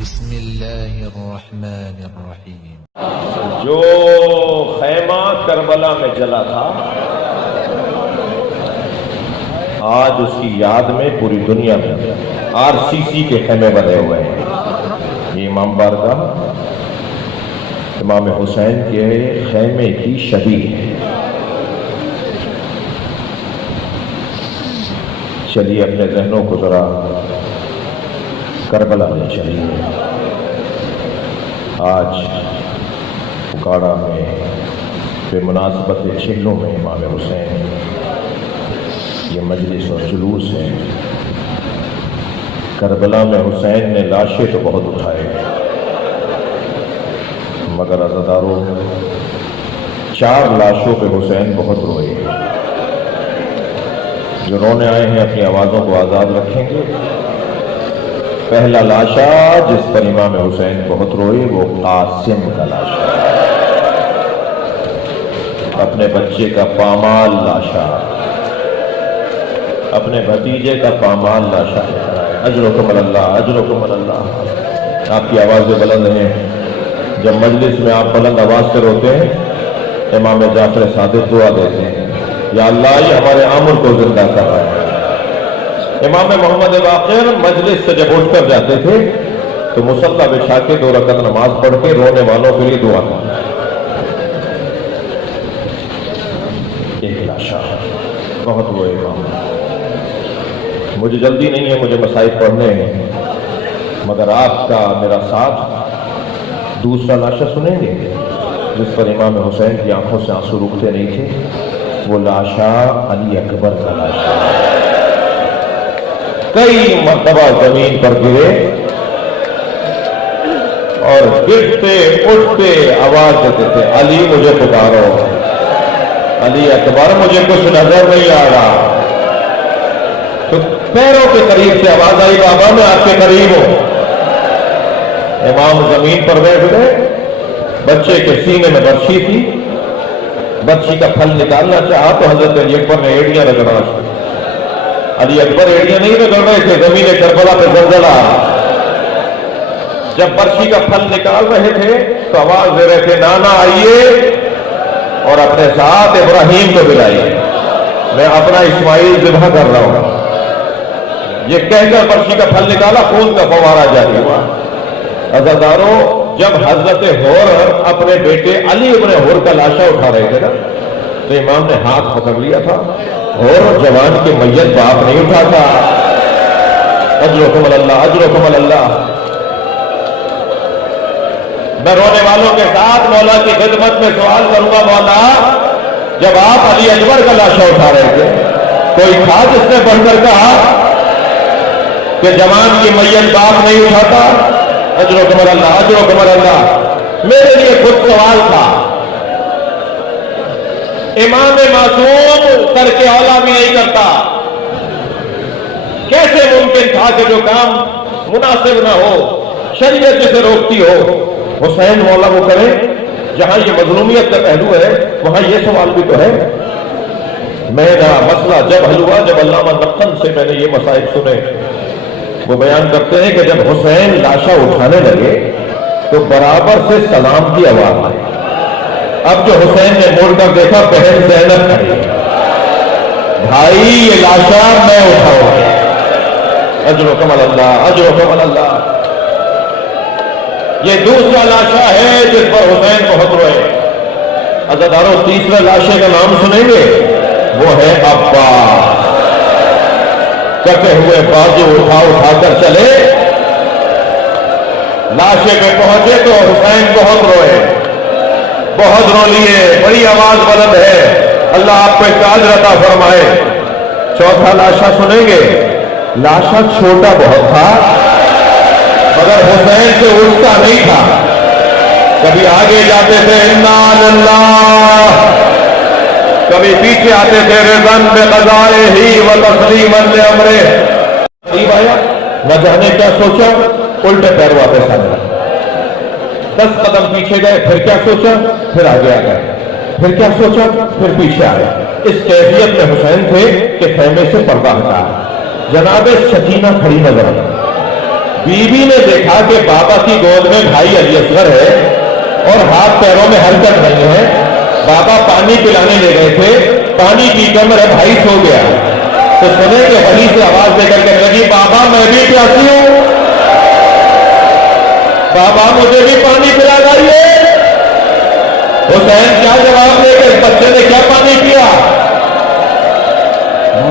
بسم اللہ الرحمن الرحیم۔ جو خیمہ کربلا میں جلا تھا آج اس کی یاد میں پوری دنیا میں RCC کے خیمے بنے ہوئے ہیں۔ یہ امام بارگاہ امام حسین کے خیمے کی شبیہ ہے۔ چلیے اپنے ذہنوں کو ذرا کربلا میں چلیے۔ آج اکاڑا میں بے مناسبت چھلوں میں امام حسین یہ مجلس اور جلوس ہے۔ کربلا میں حسین نے لاشیں تو بہت اٹھائے مگر عزاداروں 4 لاشوں پہ حسین بہت روئے۔ جو رونے آئے ہیں اپنی آوازوں کو آزاد رکھیں گے۔ پہلا لاشا جس پر امام حسین بہت روئے وہ قاسم کا لاشا، اپنے بچے کا پامال لاشا، اپنے بھتیجے کا پامال لاشا ہے۔ اجرکم اللہ، اجرکم اللہ۔ آپ کی آوازیں بلند ہیں۔ جب مجلس میں آپ بلند آواز سے روتے ہیں امام جعفر صادق دعا دیتے ہیں، یا اللہ یہ ہمارے عامر کو زندہ کر رہا ہے۔ امام محمد باقر مجلس سے جب اٹھ کر جاتے تھے تو مصلی بچھا کے 2 رکعت نماز پڑھ کے رونے والوں کے لیے دعا کرتے۔ ایک لاشا بہت روئے امام۔ مجھے جلدی نہیں ہے، مجھے مسائل پڑھنے ہیں، مگر آپ کا میرا ساتھ۔ دوسرا لاشا سنیں گے جس پر امام حسین کی آنکھوں سے آنسو رکتے نہیں تھے، وہ لاشا علی اکبر کا لاشا۔ کئی مرتبہ زمین پر گرے اور گرتے اٹھتے آواز دیتے تھے، علی مجھے پکارو، علی اکبر مجھے کچھ نظر نہیں آ رہا۔ تو پیروں کے قریب سے آواز آئی، بابا میں آپ کے قریب ہوں۔ امام زمین پر بیٹھ گئے، بچے کے سینے میں برچھی تھی، برچھی کا پھل نکالنا چاہا تو حضرت علی اکبر نے ایڑیاں رگڑنا شروع۔ علی اکبر ایڑیاں نہیں رگڑ رہے تھے، زمین کربلا پہ زلزلہ۔ جب برچھی کا پھل نکال رہے تھے تو آواز دے رہے تھے، نانا آئیے اور اپنے ساتھ ابراہیم کو بلائیے، میں اپنا اسماعیل ذبح کر رہا ہوں۔ یہ کہہ کر برچھی کا پھل نکالا، خون کا فوارہ جاری ہوا۔ عزاداروں جب حضرت حور اپنے بیٹے علی ابن حور کا لاشا اٹھا رہے تھے نا تو امام نے ہاتھ پکڑ لیا تھا۔ حور جوان کے میت باپ نہیں اٹھاتا۔ اجرکم اللہ، اجرکم اللہ۔ میں رونے والوں کے ساتھ مولا کی خدمت میں سوال کروں گا، مولا جب آپ علی اکبر کا لاشا اٹھا رہے تھے کوئی تھا جس نے بڑھ کر کہا کہ جوان کی میت باپ نہیں اٹھاتا؟ اجرکم اللہ، اجرکم اللہ۔ میرے لیے خود سوال تھا، امام معصوم ترک اولا بھی نہیں کرتا، کیسے ممکن تھا کہ جو کام مناسب نہ ہو شریعت جسے روکتی ہو حسین مولا وہ کرے؟ جہاں یہ مظلومیت کا پہلو ہے وہاں یہ سوال بھی تو ہے۔ میرا مسئلہ جب حل ہوا، جب علامہ نقل سے میں نے یہ مسائل سنے، وہ بیان کرتے ہیں کہ جب حسین لاشا اٹھانے لگے تو برابر سے سلام کی آواز آئی۔ اب جو حسین نے مڑ کر دیکھا بہن زینب کھڑی، بھائی یہ لاشا میں اٹھاؤں گا۔ اجرکم اللہ، اجرکم اللہ۔ یہ دوسرا لاشا ہے جس پر حسین بہت روئے۔ عزاداروں تیسرے لاشے کا نام سنیں گے، وہ ہے عباس۔ کٹے ہوئے بازو اٹھا اٹھا کر چلے، لاشے پہ پہنچے تو حسین بہت روئے، بہت رو لیے، بڑی آواز بلند ہے، اللہ آپ کو اجر عطا فرمائے۔ چوتھا لاشا سنیں گے، لاشا چھوٹا بہت تھا مگر حسین سے اٹھتا نہیں تھا۔ کبھی آگے جاتے تھے انا للہ، کبھی پیچھے آتے تھے رضن بقضائہ ہی و تسلیما لامرہ۔ قریب آیا، نہ جانے کیا سوچا، الٹے پیر واپس آ گیا۔ 10 قدم پیچھے گئے، پھر کیا سوچا، پھر آگے آ گئے، پھر کیا سوچا، پھر پیچھے آ گئے۔ اس کیفیت میں حسین تھے کہ خیمے سے پردہ ہٹا، جناب سکینہ کھڑی نظر آئی۔ बीवी ने देखा कि बाबा की गोद में भाई अली असगर है और हाथ पैरों में हरकत नहीं है। बाबा पानी पिलाने ले गए थे, पानी पीकर मेरा भाई सो गया। तो सुने कि वली से आवाज देकर कहने लगी, बाबा मैं भी प्यासी हूं, बाबा मुझे भी पानी पिला लाइए। हुसैन क्या जवाब देगा, इस बच्चे ने क्या पानी पिया?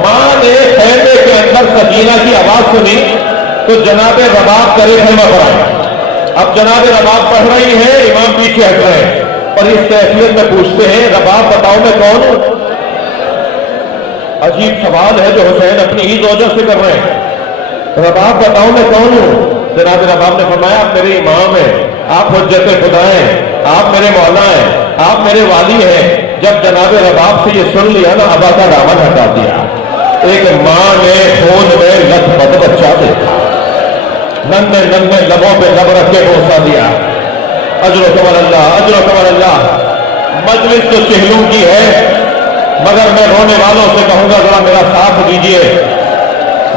मां ने खैमे के अंदर सकीना की आवाज सुनी तो जनाब रबाब करे खैमा पढ़ाए। अब जनाब रबाब पढ़ रही है, इमाम पीछे हट रहे हैं और इस कैफियत में पूछते हैं, रबाब बताओ मैं कौन हूं? अजीब सवाल है जो हुसैन अपनी ही वजह से कर रहे हैं। रबाब बताओ मैं कौन हूं? जनाब रबाब ने फरमाया, आप मेरे इमाम हैं, आप हुज्जत खुदा हैं, आप मेरे मौला हैं, आप मेरे वाली हैं। जब जनाब रबाब से ये सुन लिया ना, अबा का दामन हटा दिया। एक मां ने खून में लथपथ बच्चा देखा, नन्हे नन्हे लबों पे लब रख के पहुंचा दिया। अजर कमल अल्लाह, अजर कमल अल्लाह। मजलिस तो चहलू की है, मगर मैं रोने वालों से कहूंगा जरा मेरा साथ दीजिए।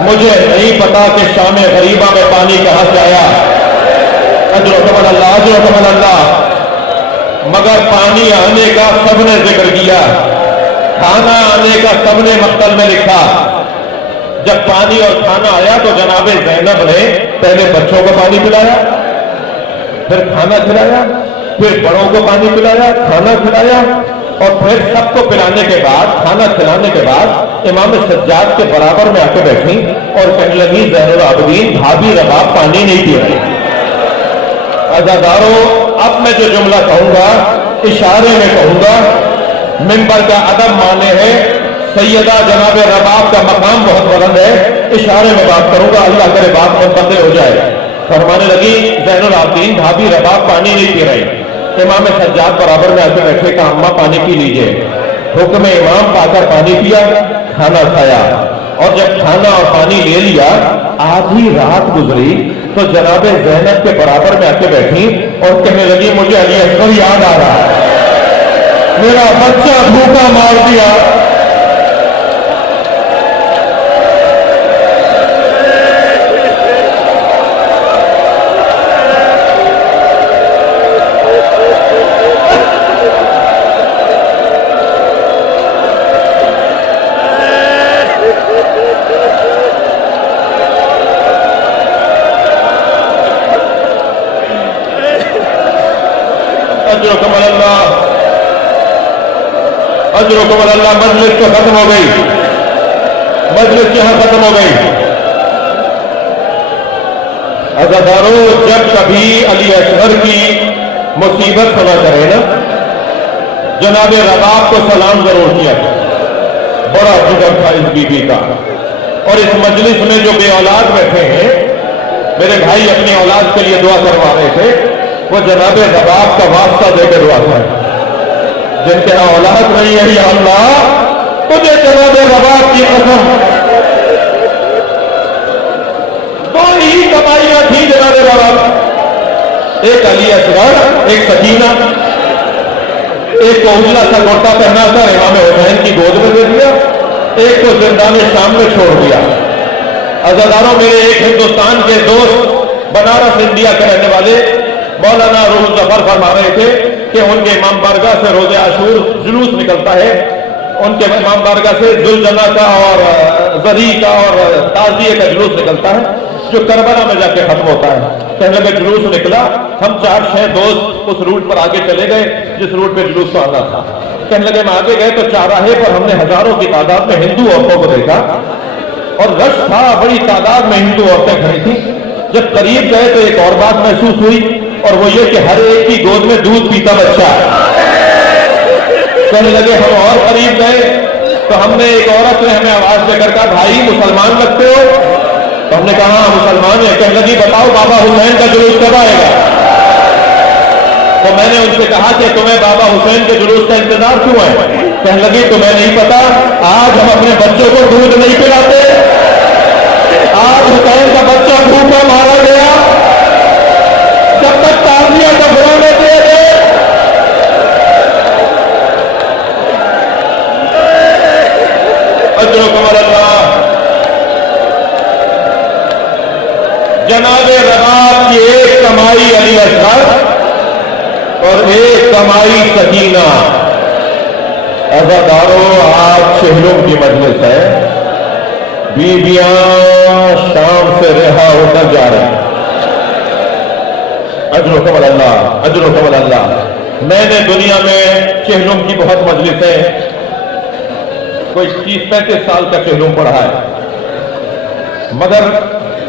मुझे नहीं पता कि शाम गरीबा में पानी कहां से आया। अजर कमल अल्लाह, अजर कमल अल्लाह। मगर पानी आने का सबने जिक्र किया, खाना आने का सबने मक्तल में लिखा। जब पानी और खाना आया तो जनाबे ज़ैनब ने पहले बच्चों को पानी पिलाया, फिर खाना खिलाया, फिर बड़ों को पानी पिलाया, खाना खिलाया और फिर सबको पिलाने के बाद, खाना खिलाने के बाद इमाम सज्जाद के बराबर में आके बैठी और कहने लगी, ज़ैनुल आबिदीन भाभी रबाब पानी नहीं पी रही। अज़ादारों, अब मैं जो जुमला कहूंगा इशारे में कहूंगा। मिंबर का अदब माने है, सैयदा जनाब रबाब का मकाम बहुत बुलंद है, इशारे में बात करूंगा, अल्लाह करे बात मुंतक़िल हो जाए। फरमाने लगी, ज़ैनुल आबिदीन भाभी रबाब पानी नहीं पी रही। इमाम सज्जाद बराबर में आकर बैठे, कहा अम्मा पानी पी लीजिए। हुक्म इमाम पाकर पानी पिया, खाना खाया और जब खाना और पानी ले लिया, आधी रात गुजरी तो जनाबे ज़ैनब के बराबर में आके बैठी और कहने लगी, मुझे अली असगर याद आ रहा है, मेरा बच्चा भूखा मार दिया। अजर अल्लाह। मजलिस तो खत्म हो गई, मजलिस यहां खत्म हो गई। अज़ादारों, जब कभी अली असगर की मुसीबत सुना करे ना, जनाब रबाब को सलाम जरूर किया। बड़ा जिगर था इस बीबी का। और इस मजलिस में जो बे औलाद बैठे हैं, मेरे भाई अपनी औलाद के लिए दुआ करवा रहे थे, वो जनाब रबाब का वास्ता देकर दुआ करें। जिनके यहां औलाद नहीं है, या अल्लाह तुझे जनाब रबाब की कसम, दो ही कमाइयां थी जनाब रबाब, एक अली असगर, एक सकीना। एक को उजला सा कुर्ता पहना कर इमाम हुसैन की गोद में दे दिया, एक को जिंदान शाम में छोड़ दिया। अज़ादारों, मेरे एक हिंदुस्तान के दोस्त बनारस इंडिया के रहने वाले मौलाना रूहुल जफर फरमा रहे थे कि उनके इमाम बारगाह से रोज़े आशूर जुलूस निकलता है। उनके इमाम बारगाह से जुलजना का और जरी का और ताजिए का जुलूस निकलता है, जो करबला में जाके खत्म होता है। कहने लगे जुलूस निकला, हम 4-6 दोस्त उस रूट पर आगे चले गए जिस रूट पे जुलूस को आना था। कहने लगे हम आगे गए तो चौराहे पर हमने हजारों की तादाद में हिंदू औरतों को देखा और रश था, बड़ी तादाद में हिंदू औरतें खड़ी थी। जब करीब गए तो एक और बात महसूस हुई, और वो ये कि हर एक की गोद में दूध पीता बच्चा। कहने लगे हम और करीब गए तो हमने एक औरत ने हमें आवाज देकर कहा, भाई मुसलमान लगते हो? तो हमने कहा हाँ मुसलमान है। कहने लगी बताओ बाबा हुसैन का जुलूस कब आएगा? तो मैंने उनसे कहा कि तुम्हें बाबा हुसैन के जुलूस का इंतजार क्यों है? कहने लगी तुम्हें नहीं पता, आज हम अपने बच्चों को दूध नहीं पिलाते, आज हुसैन का बच्चा भूखा मारा गया, जब तक ताजिया का बुलाने दे दे। अल्लाह जनाब रबाब की एक कमाई अली असगर और एक कमाई सकीना। अज़ादारों, आज शहरों की मजलिस है, बीबियां शाम से रिहा होकर जा रहे हैं। अजर कमल अल्लाह, अजर कमल अल्लाह। मैंने दुनिया में चेहलों की बहुत मजलिसें, कोई 30-35 साल का चेहलों पढ़ा है, मगर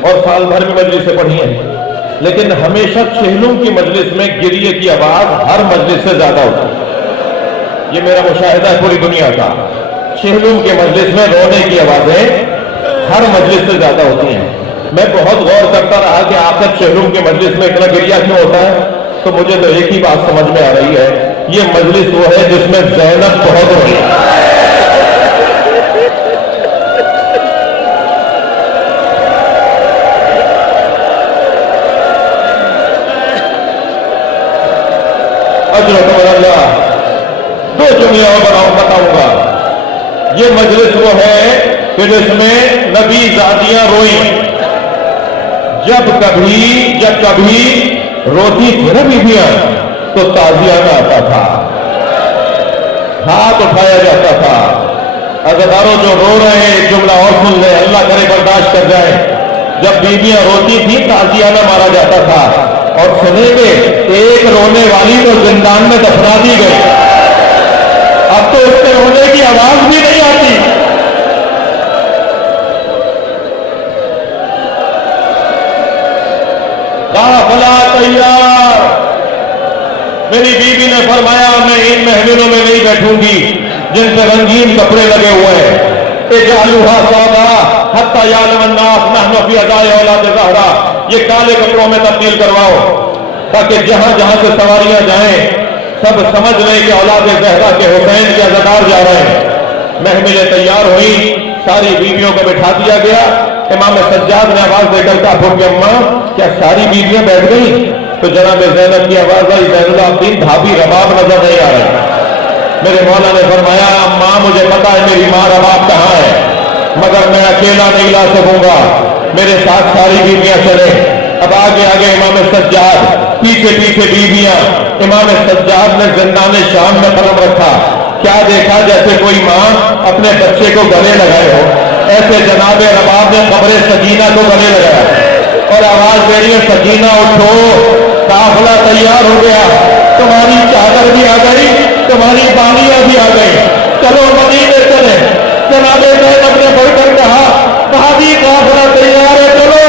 और साल भर में मजलिसें पढ़ी हैं, लेकिन हमेशा चेहलों की मजलिस में गिरिए की आवाज हर मजलिस से ज्यादा होती है। ये मेरा मुशाहिदा है पूरी दुनिया का। चेहलों के मजलिस में रोने की आवाजें हर मजलिस से ज्यादा होती हैं। मैं बहुत गौर करता रहा कि आखिर चेहलों के मजलिस में इतना गिरिया क्यों होता है, तो मुझे तो एक ही बात समझ में आ रही है, ये मजलिस वो है जिसमें ज़ैनब बहुत रोई। अल्लाह, दो जुमले और बताऊंगा। ये मजलिस वो है कि जिसमें नबी ज़ादियां रोई। जब कभी रोती थी ना बीबियां, तो ताजियाना आता था, हाथ उठाया जाता था। अज़ादारों जो रो रहे हैं, एक जुमला और सुन ले, अल्लाह करे बर्दाश्त कर जाए। जब बीबियां रोती थी, ताजियाना मारा जाता था। और सुनेंगे, एक रोने वाली तो जिंदान में दफना दी गई, अब तो उसके रोने की आवाज भी नहीं आती। काफिला तैयार। मेरी बीबी ने फरमाया, मैं इन महफिलों में नहीं बैठूंगी जिन पे रंगीन कपड़े लगे हुए हैं। इजालुहा सौदा हत्ता यालम अन्नास नहनु फी अदाए औलाद ज़हरा। ये काले कपड़ों में तब्दील करवाओ, ताकि जहां जहां से सवारियां जाएं सब समझ लें कि औलाद ज़हरा के हुसैन के अज़ादार जा रहे हैं। महफिलें तैयार हुई, सारी बीवियों को बिठा दिया गया। इमाम सज्जाद ने आवाज देकर कहा, फूफी अम्मा, क्या सारी बीवियां बैठ गई? तो जनाब ज़ैनब की आवाज आई, ज़ैनुल आबिदीन भाभी रबाब नजर नहीं आ रहे। मेरे मौला ने फरमाया, अम्मा मुझे पता है मेरी माँ रबाब कहाँ है, मगर मैं अकेला नहीं ला सकूंगा, मेरे साथ सारी बीवियां चले। अब आगे आगे इमाम सज्जाद, पीछे पीछे बीवियां। इमाम सज्जाद ने जिंदान शाम में कदम रखा। क्या देखा? जैसे कोई माँ अपने बच्चे को गले लगाए हो, ऐसे जनाब रबाब ने कब्र सकीना को गले लगाया और आवाज दे रही है, सकीना उठो, काफिला तैयार हो गया, तुम्हारी चादर भी आ गई, तुम्हारी बालियां भी आ गई, चलो मदीने चले। जनाब ज़ैनब ने बढ़कर कहा, भाभी काफिला तैयार है, चलो